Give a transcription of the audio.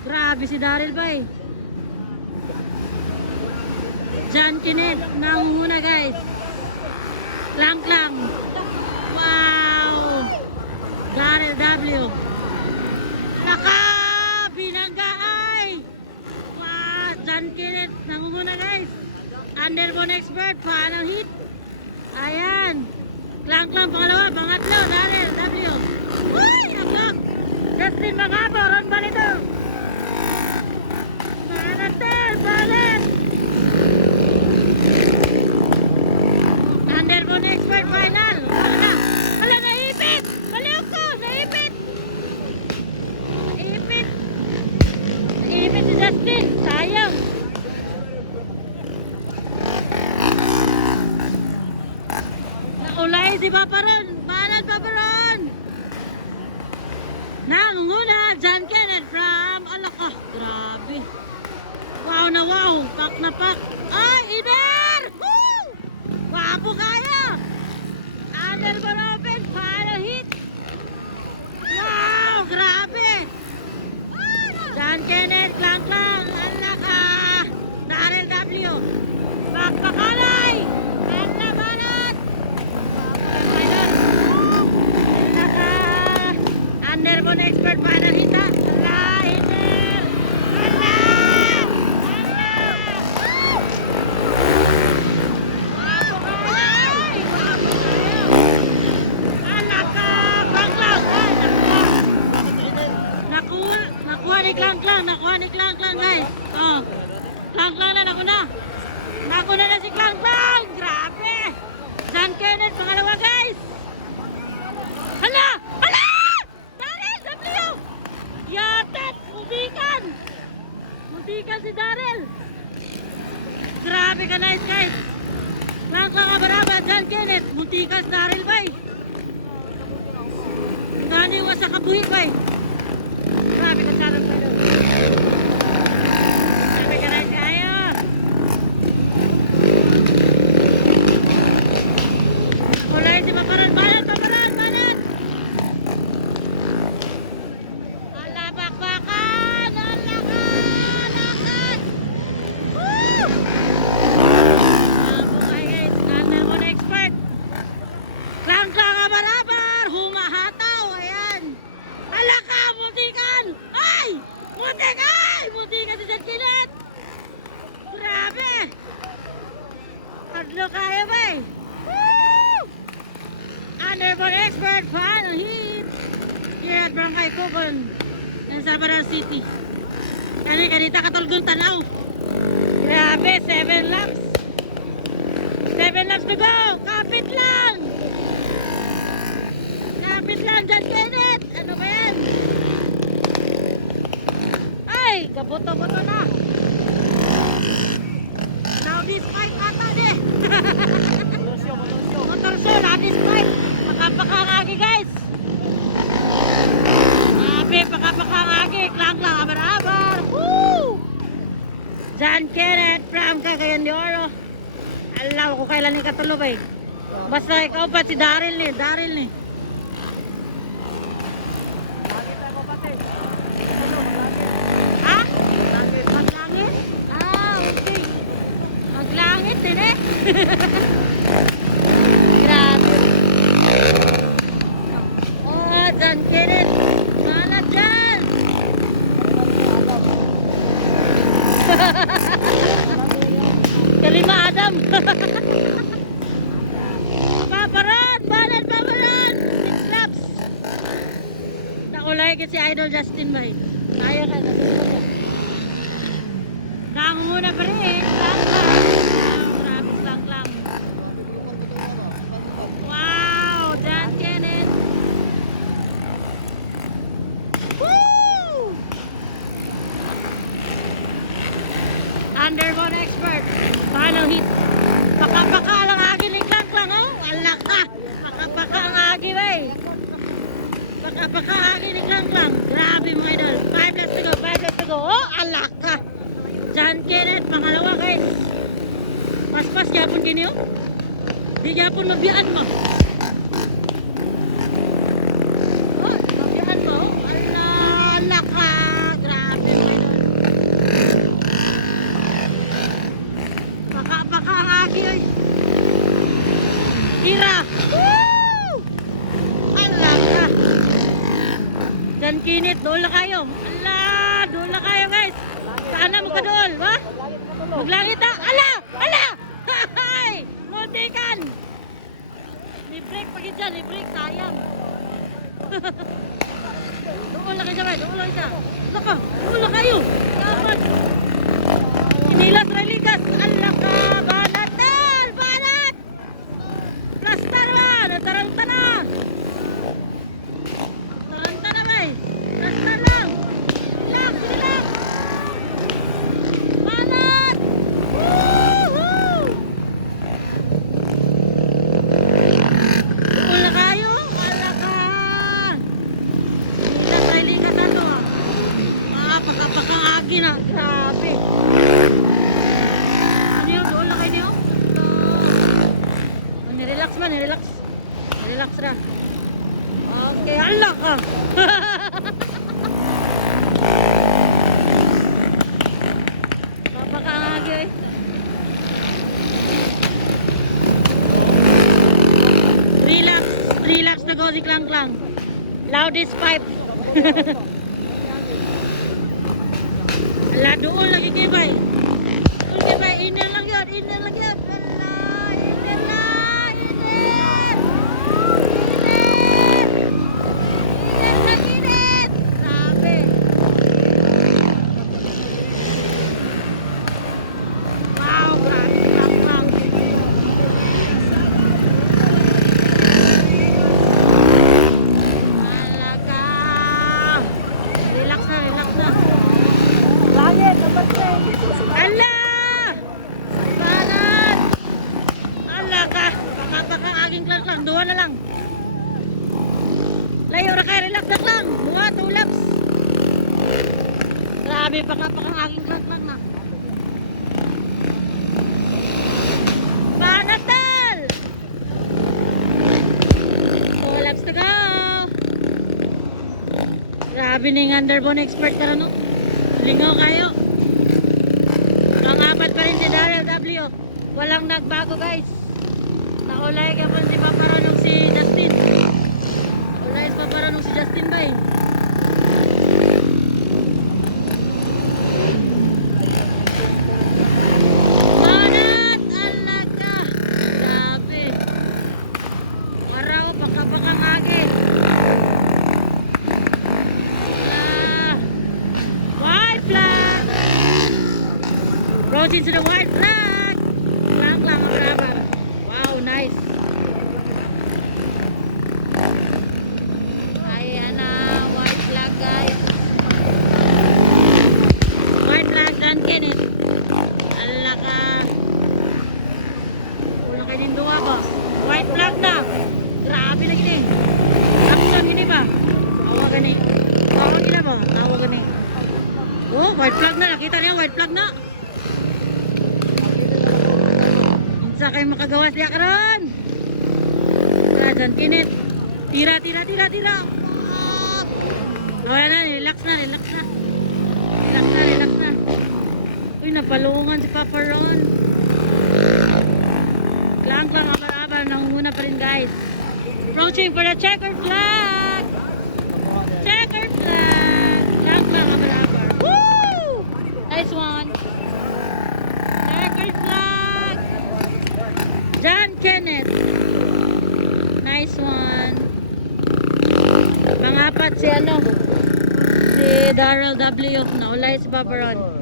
Grabe si Daryl ba eh. John Kenneth nangunguna guys. Klang. Wow. Daryl W. Binangga ay. Wow. John Kenneth nangunguna guys. Underbone expert. Paano hit? Ayan. Klang pangalawa. Pangatlo. Daryl W. Uy! Aklak. Justin Magapo. Ron Balito. Manatel. Balet. Underbone expert final. Hala, naipit. Baliw ko. Naipit si Justin. Sayang. Naulay si Paparon. Balan Paparon. Nangunguna. John Kenneth from Alaka. Grabe. Wow na wow. Pak na pak. Ay, Iner! Woo! Wapo kaya. Underbone open. Final hit. Wow, grabe. John Kenneth, Klang, Alaka, Daryl W. Bakbakalay. Alaka, balat. Alaka. Underbone expert, final hit ha. Ala, Iner. Ala. Nakuha ni Klang guys. Oh. Klang na nakuna na si Klang. Grabe. John Kenneth pangalawa guys. Hala! Daryl W. Yatet, muntikan si Daryl. Grabe ka nice guys. Klang abaraba John Kenneth, muntikan si Daryl bay. Gani wasa kabuhi bay. Grabe ka sarap pa doon. Grabe ka na kayo. Kulay si Paparan. Balat. Ala, bakbakan. Alakan. Woo! Bukay guys. Underbone expert. Klang abarabar. Humahataw. Ayan. Alaka, muntikan. Ay! Muntikan si John Kenneth. Grabe. Adlo kaya ba eh. Woo! Underbone expert. Final hit. Here at Barangay Cogon in Sabadell City. Kanita katulgon tanaw. Grabe, 7 laps. 7 laps to go. Kapit lang, John Kenneth. Ano ba yan? Ay, kabuto-buto na. Now this fight ata de. Motor show, now this fight. Pakapakangagi guys. Grabe, pakapakangagi. Klang, abar-abar. Woo! John Kenneth from Cagayan de Oro. Alam ko kailan ni katulob eh. Basta ikaw pa si Daryl ni. Ha? Maglangit? Ah, okay. Maglangit din eh. Grabe. Oh, John Kenneth. Malat dyan. Kalima Adam. Paparan. 6 laps. Nakulay kasi Idol Justin ba eh. Kaya ka na. Nangunguna pa rin eh. Grabe lang. Wow, John Kenneth. Woo! Underbone expert. Final hit. Paka lang agi ni Klang oh. Wala ka. Paka ang agi ba eh. Paka agi ni Klang. Grabe mo idol. 5 laps to go. Oh, alak ka. John Kenneth, pangalawa guys. Pas yapon kini oh. Di yapon mabiyaan mo. Oh, mabiyaan mo. Alak ka. Grabe mo. kayo. Ala, doon na kayo guys. Saan na magkadool, ha? Maglangit na. Ala! Ala! Hay! Muntikan! Librek pa dyan, librek. Sayang. Doon lang kayo siya, doon lang siya. Laka, doon lang kayo. Dapat. Inilas religas. Ala ka, banat na! Banat! Plastar ba? Nataranta na! Nataranta na ba eh? Plastar lang! Relax, relax! Banat! Woohoo! Doon na kayo? Ala ka! Inilas religas na to ah. Pagkapakaagi na. Grabe. Ano yun? Doon lang kayo niyo? Nirelax man, nirelax. Nirelax ra. Okay, ala ka. Papakaagi eh. Relax, relax na go si Klang Klang. Loudest pipe. Ala, doon lagi kibay. Doon kibay, iner lang yun, iner lang yun. Ala, iner na, iner. Iner. Iner na, iner. Sabi. Wow, grabe, kapang. Ala ka. Relax na, relax na. Ala! Balat! Ala ka! Baka aging Klang Klang. Duwa na lang. Layo na kayo. Relax lang. Duwa, 2 laps. Grabe, baka aging Klang Klang na. Banatal! 2 laps to go. Grabe na yung underbone expert ka no? Lingaw kayo. Ang-apat pa rin si Daryl W. Walang nagbago guys. Naulay ka pa si Paparanong si Justin. Ulay si Paparanong si Justin ba eh. Banat! Alaga! Grabe. Araw, baka-ngagi. White flag! Approaching to the white flag! Klang Klang ang rubber. Wow, nice. Ayan na, white flag guys. White flag, John Kenneth. Ala ka. Ulang kayo din duwa ba? White flag na. Grabe lagi din. Action gini ba? Tawa gani. Tawa gina ba? Tawa gani. Oh, white flag na. Nakita niyo, white flag na. Sa kayo makagawas diya karon. John Kenneth. Tira, tira, tira, tira. Wala na, relax na, relax na. Relax na, relax na. Uy, napalungan si Papa Ron. Klang Klang, abar-abar. Nangunguna pa rin guys. Approaching for the checkered flag. Checkered flag. Klang Klang, abar-abar. Woo! Nice one. Checkered flag. John Kenneth. Nice one. Pangapat si ano? Si Daryl W. Naulay si Papa Ron.